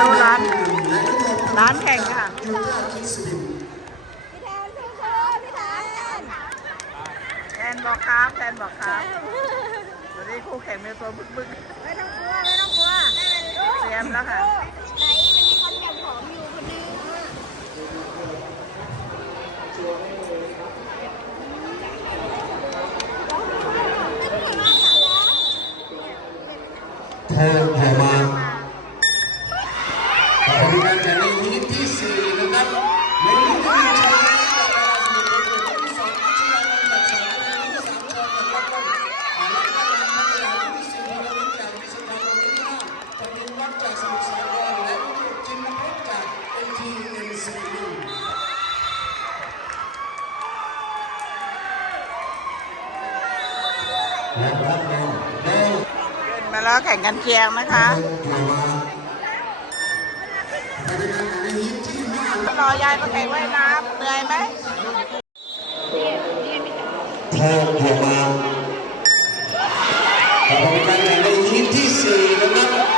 ดูร้าน ร้านแข่งค่ะยูย่าคิดสลิมพี่แทนสู้ๆพี่แทนแทนบอกครับแทนบอกครับวันนี้คู่แข่งมีตัวบึกบึกไม่ต้องกลัวไม่ต้อง แล้วแข่งกันเคียงนะคะรอยายมาแข่งว่ายน้ำเหนื่อยไหมเพิ่มเพียงมาขอบคุณการแข่งในฮีทที่สี่นะครับ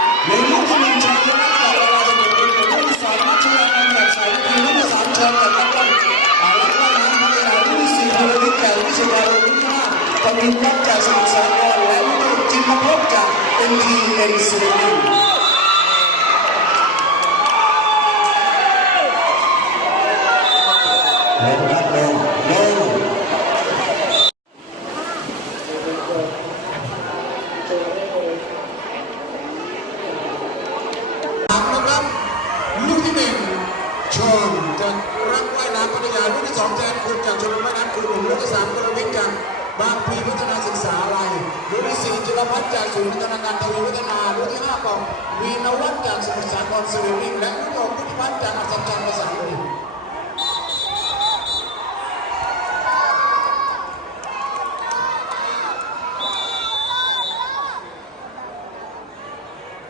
จาก พัฒน์จากศูนย์พัฒนาการทวีวัฒนารุ่นที่ห้ล่องวีนวัฒน์จากสมุทรสาครสิริวิ่งและรุ่นหกพุทธิพัฒน์จากอัศจรรย์ภระานบุ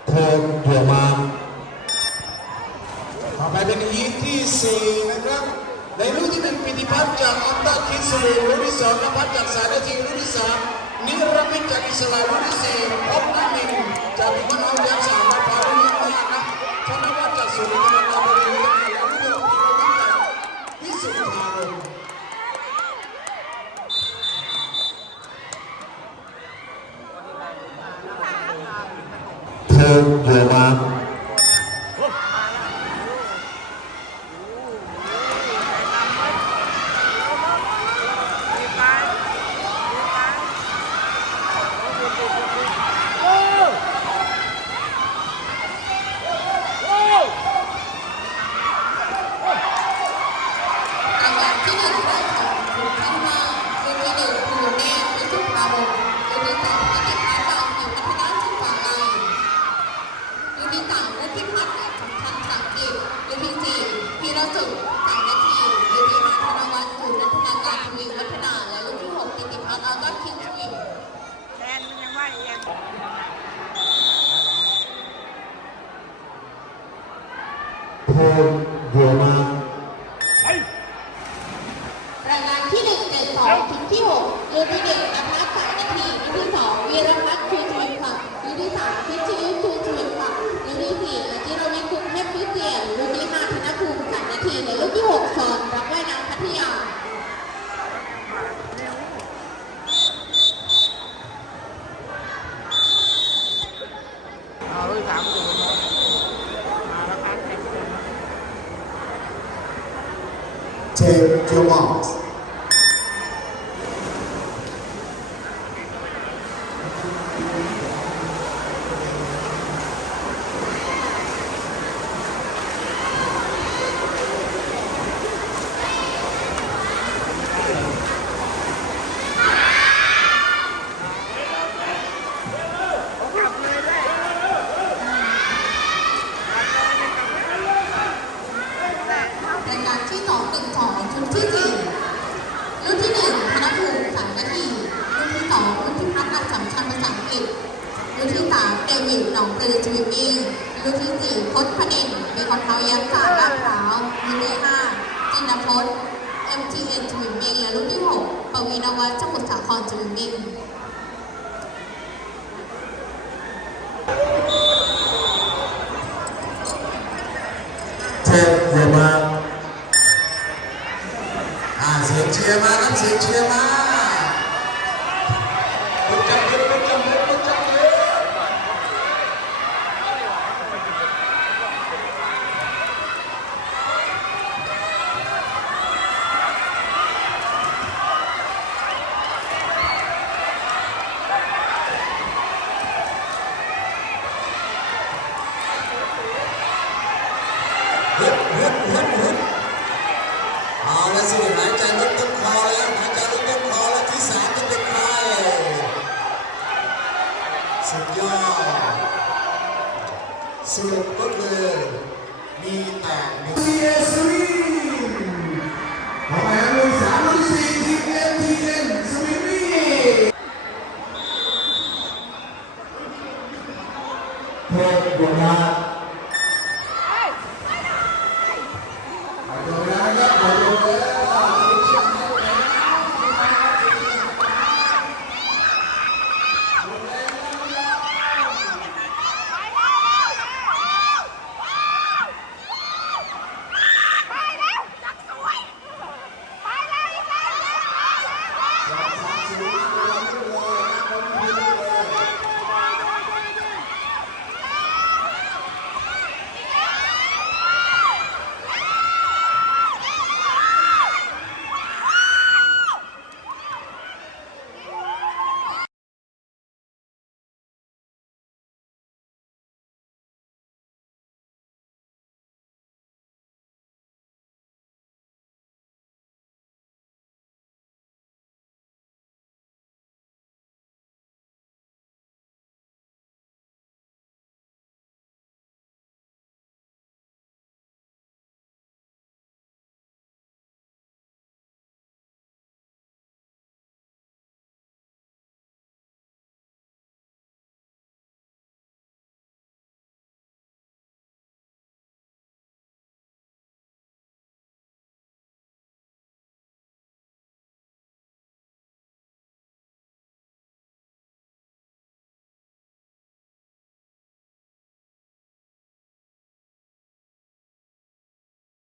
โทนถั่วมาต่อไปเป็นฮีทที่นะครับ ในรุ่นที่เป็นปิติพัฒน์จากอัตตาคิสุริรุ่นที่2นภัฒจากสารทีรุ่นที่3 Nirapit selalu Jadi sama baru Karena รสุขสังนาทีคือที่ห้าธนวัฒน์ศูนนัฒนาการทวีวัฒนาและลูกที่หกกิติพัฒน์อัลต้าคิงทวินแทนมันยังว่าเอียงเธอเผื่อมา รายงานที่หนึ่งเจ็ดสองถึงที่หกรุ่นที่หนึ่งนภัสสามนาทีรุ่นที่สองวีรพัฒน์ชูชวินค่ะรุ่นที่สามพิชยุทธชูชวินค่ะรุ่นที่สี่อาจิรวิทย์คุณเทพพิเศษรุ่นที่ห้าธนภู มิสามนาทีและรุ่นที่หกชอนรักว่ายน้ำพัทยาเอาลูกสามศูนย์มาแล้วครับแข่งกัน Take your marks. กลับเลยได้ รายการที่สองหนึ่งสองชุดที่สี่รุ่นที่หนึ่งธนภูมิสามนาทีรุ่นที่สองรุ่นที่พัฒน์อักษรชันภาษาอังกฤษรุ่นที่สามเดวิ ดหนองปลือสวิมมิ่งรุ่นที่สี่พจน์พนินมีคนเท้ายักษ์สาลาดพร้าวรุ่นที่ห้าจินพจน์ MTN Swimming และรุ่นที่หกปวีณวัฒน์สมุทสาครจิวิตี้ พอแล้วหายใจลึกๆพอแล้วที่สามจะเป็นใครสุดยอดสรุปก็คือมีแต่หนึ่ง Thank you.